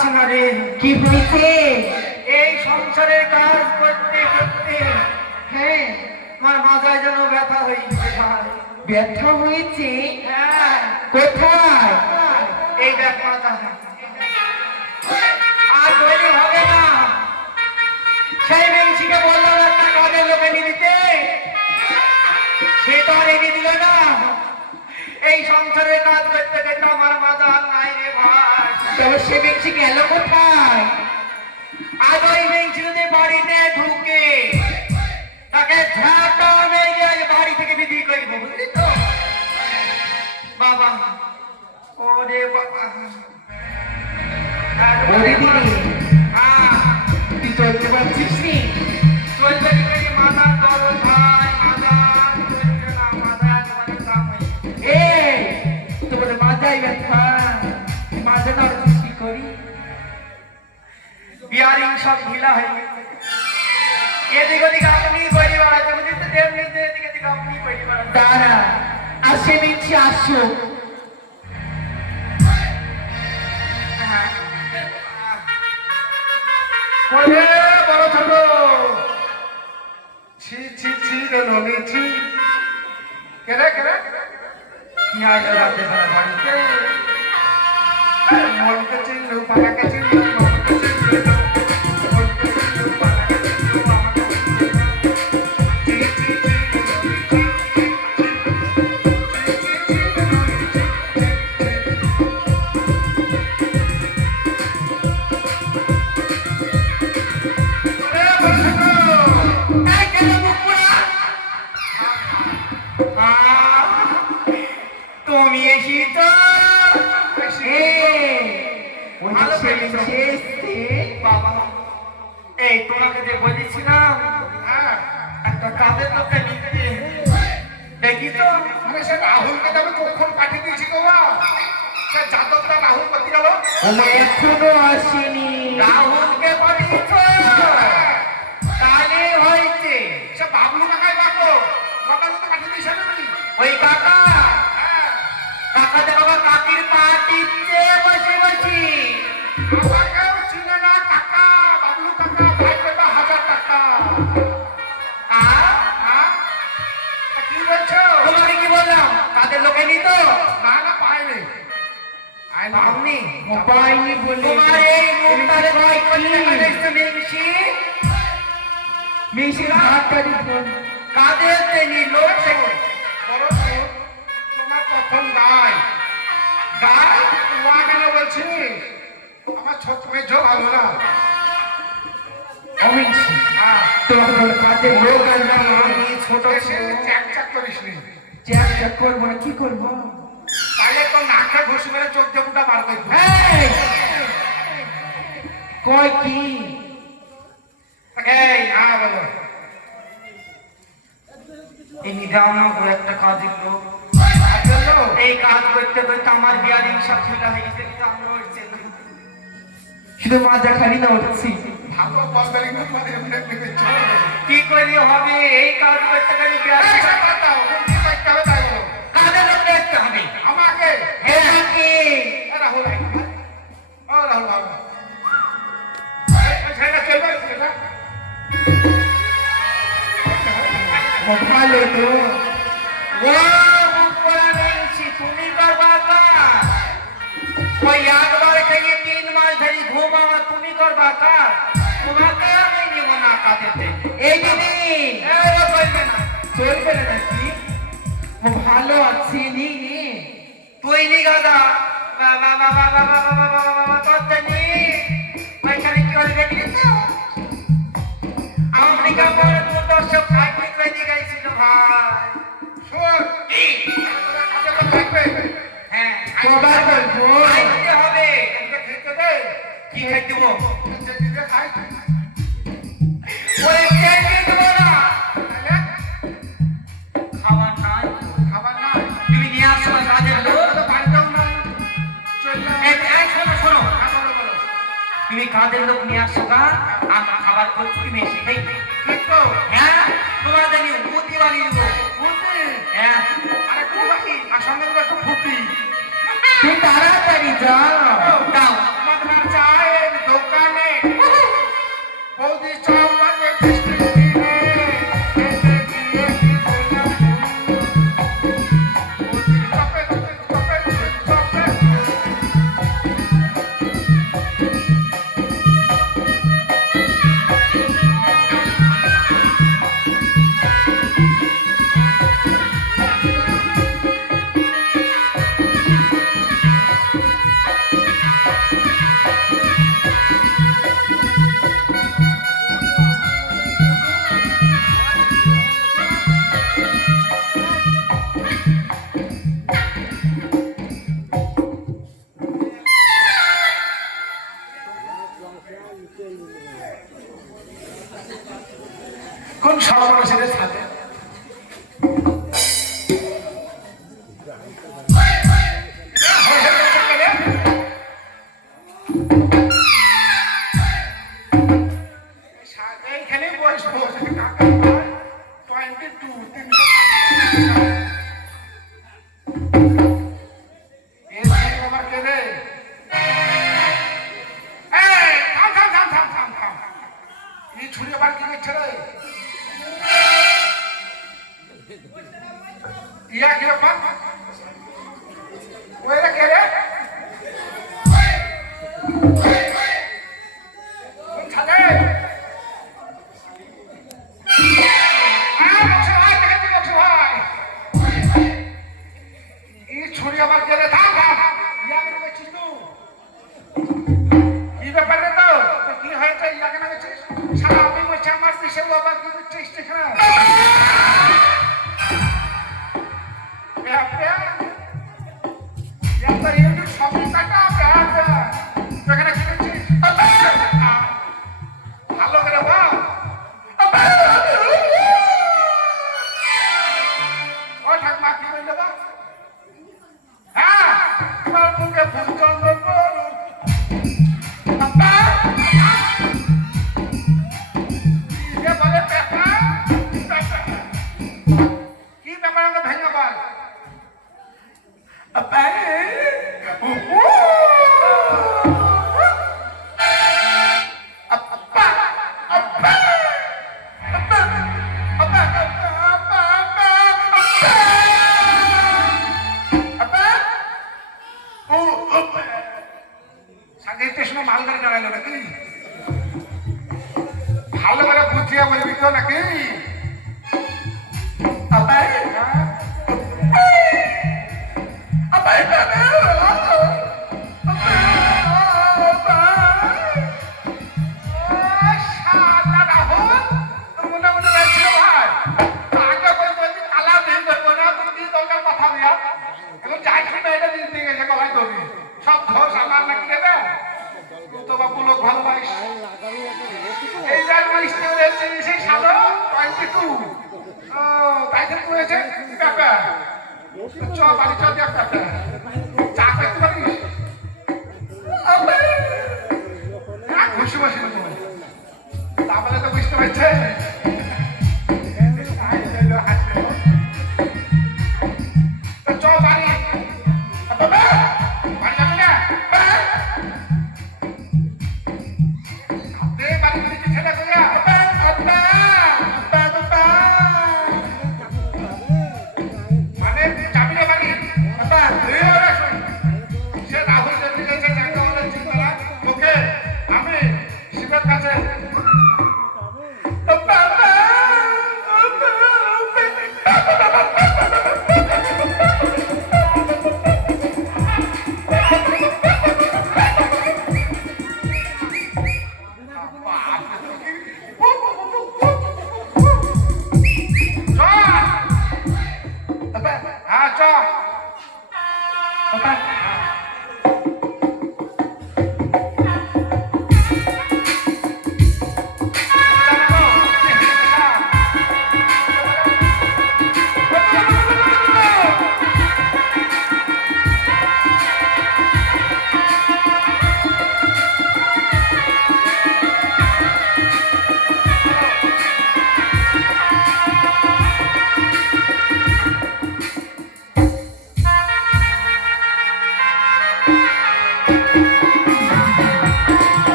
পাচ্ছি না রে। কি হয়েছে? এই সংসারের কাজ করতে করতে হ্যাঁ, আমার মাথায় যেন ব্যথা হয়েছে ভাই। ব্যথা হয়েছে? হ্যাঁ, কোথায়? এই দেখ মাথা। আর তৈরি হবে না। সেই বেঞ্চিকে বললাম একটা কাজের লোক এনে দিতে, সে তো আর এনে দিল না। এই সংসারের কাজ করতে করতে আমার মাথা আর নাই রে ভাই। তবে সে বেঞ্চি গেল কোথায়? আজ ওই বেঞ্চি যদি বাড়িতে ঢুকে তাকে ঝাঁটা মেরে বাড়ি থেকে বিক্রি করবো, বুঝলি তো বাবা। ওরে বাবা, ওরে দিদি, হ্যাঁ তুই চলতে পারছিস নি? চলবে কি করে? মাথা দরদ ভাই, মাথা চলছে না, মাথা একেবারে কাম হয়েছে। এই, তোর মাথায় ব্যথা, মাথা নড়ছিস কি করি? বিয়ারিং সব ঢিলা হয়ে গেছে। এদিক ওদিক আপনি করি বেড়াচ্ছে, বুঝলি তো? তেমনি এদিক ওদিক আপনি করি বেড়াচ্ছে। দাঁড়া, আর সে বেঞ্চি আসো। হ্যাঁ। ওরে বড় ছোট, ছি ছি ছি রে ননি ছি। কেরে কেরে কি আজ রাতে বেলা বাড়িতে? মনকে চিনলু, পালাকে চিনলু, মনকে চিনলু, মনকে চিনলু, পালাকে চিনলু, আমাকে চিনলু। ছি ছি ছি রে ননি ছি, ছি ছি ছি ছি রে ননি ছি, ছি ছি। ওরে বড় ছোট, এই কেন মুখ পোড়া? তুমি এসেছো? ভালো করেছো। বাবা, এই তোমাকে যে বলেছিলাম হ্যাঁ, একটা কাজের লোককে নিতে, দেখি তো। আরে সে রাহুলকে তো আমি কখন পাঠিয়ে দিয়েছি গো বাবা। সে যাদবটা রাহুল কোথায় গেল? এখনো আসেনি। রাহুলকে পাঠিয়েছ? তাহলে হয়েছে। সে বাবলু কাকাই ডাকো, কাকা তো পাঠিয়ে দিয়েছে নাকি? ওই কাকা, হ্যাঁ, কাকা দেখো কাকির পা টিপছে বসে বসে। আমাকেও চিনে না কাকা, বাবলু কাকা, ভাই পেটা 1000 টাকা। আর হ্যাঁ, তা কি বলছো? তোমাকে কি বললাম? কাজের লোকে নি তো? না না পাইনি, আইনি। আপনি পাইনি বলে তোমার এই মুখটারে ভাই করলে দেখা যাচ্ছে মেশি মেশিন হাতটারি ফোন। কাদের তেনি লোক সে বড় ছোট, তোমার প্রথম গায় গায় ওয়া কেন বলছিস? আমার ছোট মেজো ভালো না। অমিনছি, হ্যাঁ, তোমাকে বলে কাজের লোক আনলাম আমি। ছোট এসে চ্যাক চ্যাক করিস নি। চ্যাক চ্যাক করবো না, কি করবো? তাহলে তো নাকে ঘুষি মেরে 14 ফুটা বার করে দেবো। এই, কয় কি? এই হ্যাঁ বলো। ইনি দাও একটা কাজের লোক। কাজের লোক? এই কাজ করতে করতে আমার বিয়ারিং সব ঢিলা হয়ে গেছে, কিন্তু আমি উঠছে না। শুধু মাজা খালি না উঠছি। ভালো বলবে না মানে এমনি এমনি করছো। কি করে হবে? এই কাজ করতে গেলে বিয়ারিং এই সব বাদ দাও, কোন কি করতে হবে তাই বলো। কাজের লোক দেখতে হবে। আমাকে হ্যাঁ কি? এ রাহুল আই। ও রাহুল রাহুল। এই ছেলেটা চলবে না? ভালো তো। ও মুখ পোড়া নেই, তুমি করবা কাজ। ওই একবার খেয়ে 3 মাস ধরে ঘুমাও, তুমি করবা কাজ। তোমাকে আমি নিব না কাজেতে। এই দিদি, এই ও বলবে না। চলবে না নাকি? ও ভালো আছে নি নি। তুই নি গাদা বাবা বাবা বাবা বাবা বাবা বাবা করতে নি। ওইখানে কি হল দেখলি তো? আমেরিকা বড় দর্শক খাইতে কইতে গেছিল ভাই। শোন, কি? কাজের লোক থাকবে। হ্যাঁ, কবার বলবো? আইতে হবে। এগুলো খেতে দে। কি খাই দেবো? যে দিতে খাই। ওরে খেয়ে দেবো না। তাহলে খাবার নাই। খাবার নাই। তুমি নিয়ে আসো না কাজের লোক। তো বাড়িতেও নাই। চললাম। এই শোনো শোনো, হ্যাঁ, বলো, বলো। তুমি কাজের লোক নিয়ে আসো গা, আমরা খাবার করছি, তুমি এসে খাইবে। ঠিক তো? হ্যাঁ, তোমাদের নিয়ে বুদ্ধি বানিয়ে দেবো। বুদ্ধি? হ্যাঁ, আরে কোন বাকি? আর সঙ্গে দেবো একটু ফুটি। তুই তাড়াতাড়ি যাও। দাও। মাথা চায় বড় মানুষের সাথে এইখানে বসবো কাকা 22 আমার কে রে এই ছুরি আবার কি করছে রে ইয়া কি ব্যাপার ওই রে কে রে ছাড়ে এই ছুরি আবার কে রে থাম থাম ইয়া কেন করছিস তুই কি ব্যাপার রে তো কি হয়েছে ইয়া কেন করছিস সারা আমি বলছি আমার পিসের বাবা কি করছিস এখানে ভালো করে বল ও ঠাকুমা কি বললে বা হ্যাঁ তোমার মুখে ফুলচন্দন বলু বলে কি ব্যাপার আমাকে ভেঙে বল স্টেশনে মালগাড়ি দাঁড়াইলো নাকি ভালো করে বুঝিয়ে বলবি তো নাকি সব ধস আমার নাকি দেবে তো বাবু লোক ভালোবাসি এই জার্মানিস সেই সাদা 22 তাই তো করেছে ব্যাপার চ বাড়ি চ দেখ ব্যাপার চা খাইতে পারিস খুশি বসি তাহলে তো বুঝতে পারছে চ বাড়ি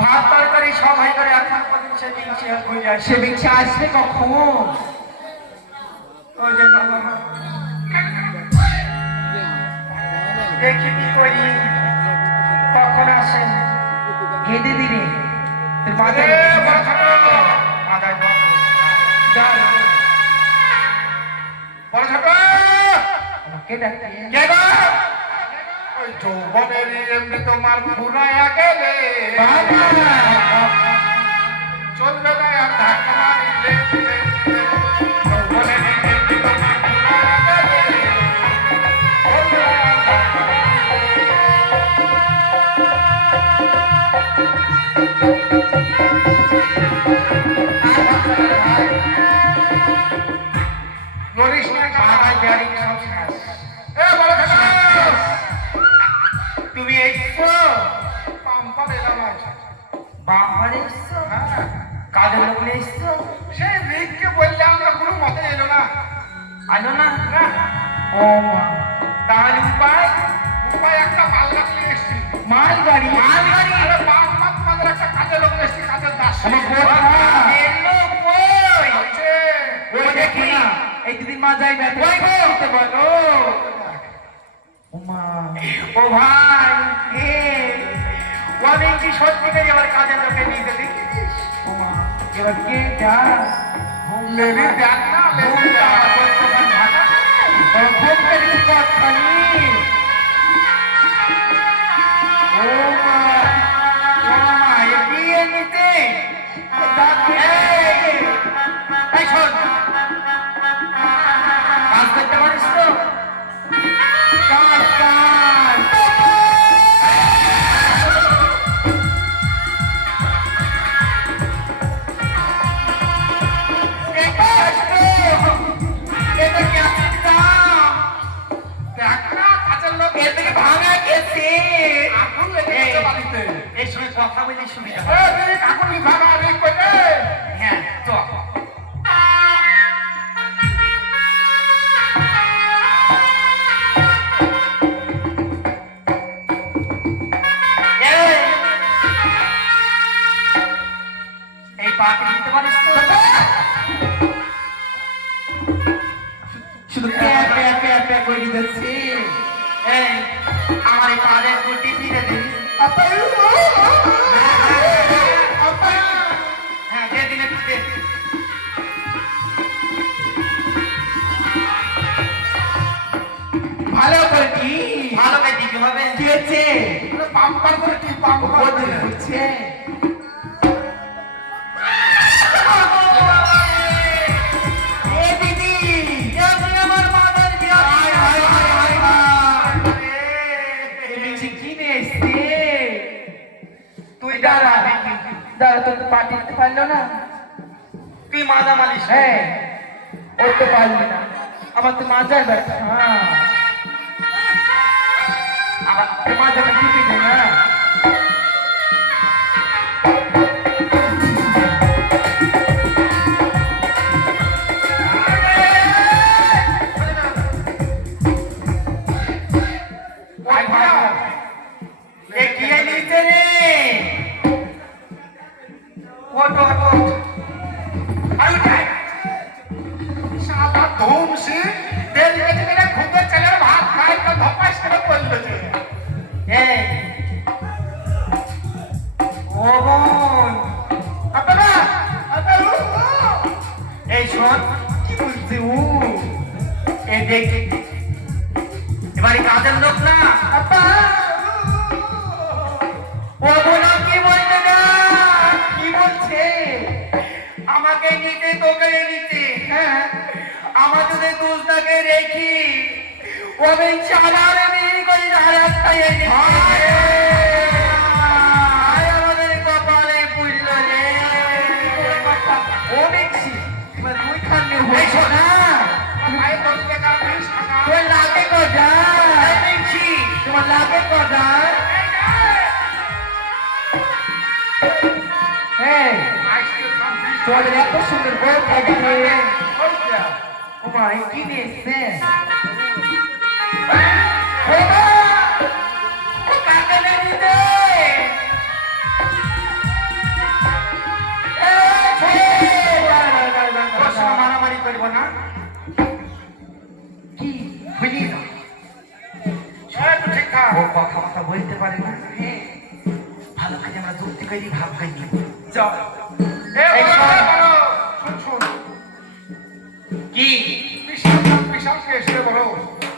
ভাত তরকারি সবাই করে এখন পর্যন্ত সে বিংশে আসবে কখন ওই যে বাবা দেখি কি করি কখন আসে ঘেঁটে দিবি যৌবনের এমনি তোমার ফুরাইয়া গেলে চলবে না আর ধাক্কা মারিলে যৌবনের এমনি তোমার ফুরাইয়া গেলে কাজের লোক নিয়ে এসছো? সেই রিককে বললে আমরা কোনো মতে এলো না। আনো না? না, ও মা, তাহলে উপায়? উপায় একটা পাল্লা নিয়ে এসছি। মালগাড়ি? মালগাড়ি? আরে বাপ মা তোমাদের একটা কাজের লোক এসছি, কাজের দাস। আমার কোথায়? কাজের লোক কই? আছে। ওই দেখি না, এই দুদিন মাজায় ব্যথা ওই গো। দিতে বলো। ও মা, ও ভাই ও আমি কি সত্যিকারই আমার কাজের লোকে নিতে দেখেছিস? ও মা, এবার কে যা? লেবি দেখ না, লেবি দেখ। খুব কিছু কথা নেই। ও মা, ও মা এগিয়ে নিতে এই শোন, কাজ করতে পারিস তো? কাজ কাজ। এই কাজ তো, এটা কি আপনি দাম? দেখ না, কাজের লোক এর থেকে ভাঙা গেছে। আগুন লেগে গেছে বাড়িতে। এই শুনে কথা বলি সুবিধা। এ, রিক, আগুন নিভাবা, রিক কইতে। হ্যাঁ চল। এই পাটি দিতে পারিস তো? শুধু প্যা প্যা প্যা প্যা করে যাচ্ছে। এই আমার এই পাড়ের গুটি ফিরে দিস। হ্যাঁ দে দিনে দে। ভালো করে কি? ভালো করে দিতে হবে। কি হচ্ছে? আরে বাম্পার করে কি বাম্পার বদল করে? হচ্ছে। এ দিদি আপনি আমার মাদার হায় হায় হায় হায় হায়। বিয়ে। দেখছি কি নিয়ে এসছে? তুই দাঁড়া, দাঁড়া দাঁড়া, তোর তো পাটি দিতে পারলো না। তুই মাজা মালিশ কর। হ্যাঁ, ও তো পারলি না। আমার তো মাজার ব্যথা। হ্যাঁ, আমার মাজাটা টিপে দে না। ওই ভাই এ কি নিতে রে? ওটো ওটো আর উঠাই। সাদা ধুমসি, দেরি গেছে কিনা খুদে ছেলের ভাত খাই তো ধপাস করে বললো যে। এই ও বোন আপনারা, আপনারা, এই শোন কি বলছে ও? এই দেখ এবারে কাজের লোক না। ও বোন কি বলতে না? কি বলছে? আমাকে নিতে তোকে নিতে। হ্যাঁ, আমাদের দুজনাকে রেখি ওবে চালার বিয়ে করি আর একটা এনে আমাদের কপালে পুড়ল রে। ও দেখছি এবার তুই খান্নে এই শোন না, ভাই দশ টাকা বিশ টাকা। তোর লাগে কটা? দেখছি তোমার লাগে কটা? হ্যাঁ, আইসক্রিম খান, বিশ তোর এত সুন্দর বউ থাকবে। টাকা। ও মা, এ কি নিয়ে এসছে? ও মা, ও কাকে নিতে? ওর সঙ্গে মারামারি করবো না। কি বুঝলি না? একটু ঠিক থাক। ও কথাবার্তা বলতে পারে না। ভালো করে আমরা যুক্তি করি ভাব খাই চল। এই শোন। বলো, শোন, শোন। কি বিশাল, বিশাল কেস রে বলো।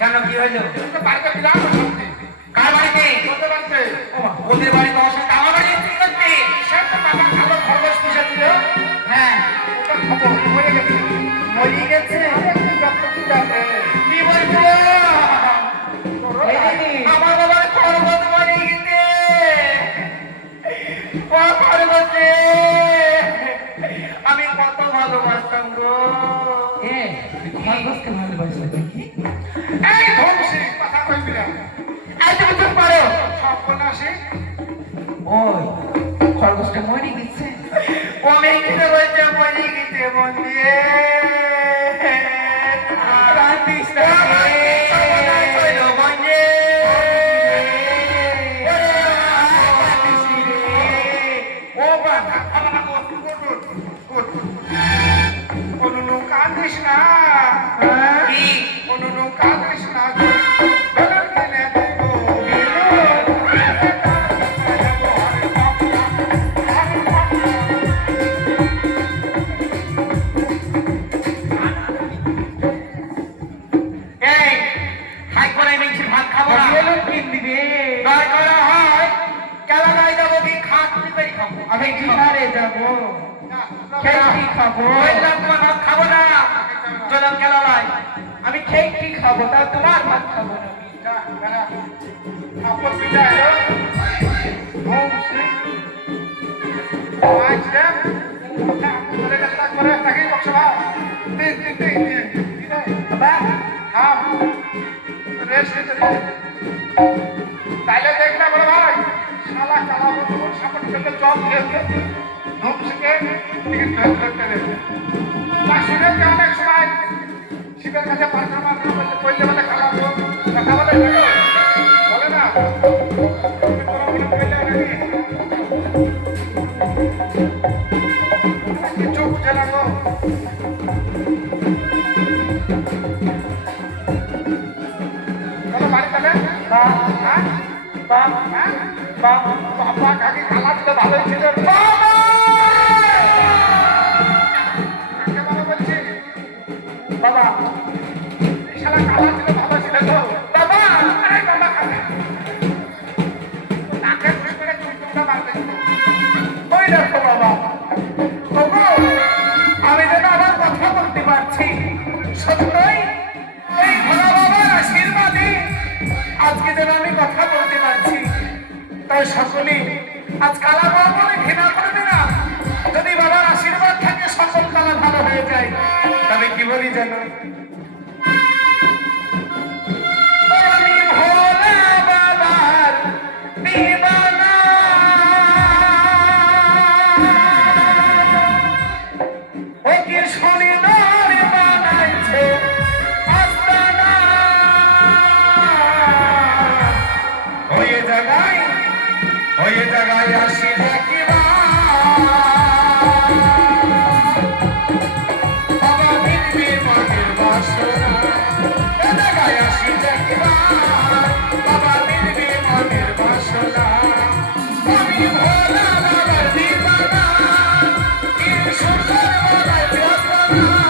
কেন কি হইলো? তোকে বাড়িতে বিরাট অশান্তি। কার বাড়িতে? তোদের বাড়িতে। ওদের বাড়িতে অসুখ, আমার বাড়িতে কি করতে? সে তো বাবা ভালো খরচ পুষেছিল। হ্যাঁ ওটা খবর মরে গেছে। মরি গেছে। আরে একটু রক্ত কি আছে? কি বলবো? এই দিদি, আমার বাবার খরগোশ মরে গেছে। ও খরগোশ রে। আমি কত ভালোবাসতাম গো। এ, তুই খরগোশকে ভালোবাসিস নাকি? এই ধমসি, কথা কইবি না। এই তুমি চুপ করো। সর্বনাশী। ওই খরগোশটা মরে গেছে। ও কমে গেছে বলছে মরে গেছে মন দিয়ে কান্দিস না রে। সর্বনাশ হইল গঞ্জে কান্দিস নি রে। ও বাবা অনুনু কাঁদিস না কি অনুনু কাঁদিস না বেলুন কিনে দেবো এই হাই করে মিছি ভাত খাবো না বেলুন কিনবি রে। দর করা হয় কেলানায় যাবো কি খাট করে খাবো আমি বিহারে যাবো, খেয়ে খাবো। বললাম তোমার ভাত খাবো না চলাম কেলানায় আমি খেয়ে খাবো, তা তোমার ভাত খাবো না। আপন বিদায় এলো ওম শ্রী আজ রে করে কাটা করে তাকে বক্সবা বাবা, হ্যাঁ রেস্ট নিতে তাইলে দেখলে বড় ভাই শালা কালা বন্ধু সাপোর্ট করতে জব খেলতে ঘুম থেকে টিকিট ধরতে দেবে তা শুনে যে অনেক সময় শিবের কাছে প্রার্থনা মার্থনা করতে কইলে বলে কালা বন্ধু কথা বলে দেখো বলে না তুমি কোনো কোনো কইলে নাকি কিছু বুঝে না গো চলো বাড়ি যাবে হ্যাঁ হ্যাঁ বাবা কাকে কালা দিলে ভালোই ছিল কাকে ভালো বলছি বাবা, এই শালা কালা দিলে ভালো ছিল তো বাবা, আরে বাবা কাকে তাকে ঘুরে ঘুরে চুলটা মারতে ছিল ওই দেখো বাবা। ওগো, আমি যেন আবার কথা বলতে পারছি। সত্যই এই ভোলা বাবার আশীর্বাদে আজকে যেন আমি কথা বলতে পারছি। তাই সকলে আজ কালা বাবা বলে ঘৃণা করবে না। যদি বাবার আশীর্বাদ থাকে সকল কালা ভালো হয়ে যায়। তবে কি বলি জানো, আমি ভোলা বাবার দিবানা। ও কি সুন্দর বানাইছে আস্তানা। ওই জায়গায় আসি দেখিবা বাবা মিলবি মনের বাসনা। এ জায়গায় আসি দেখিবা বাবা মিলবি মনের বাসনা। আমি ভোলা বাবার দিবানা, কি সুন্দর বানাইছে আস্তানা।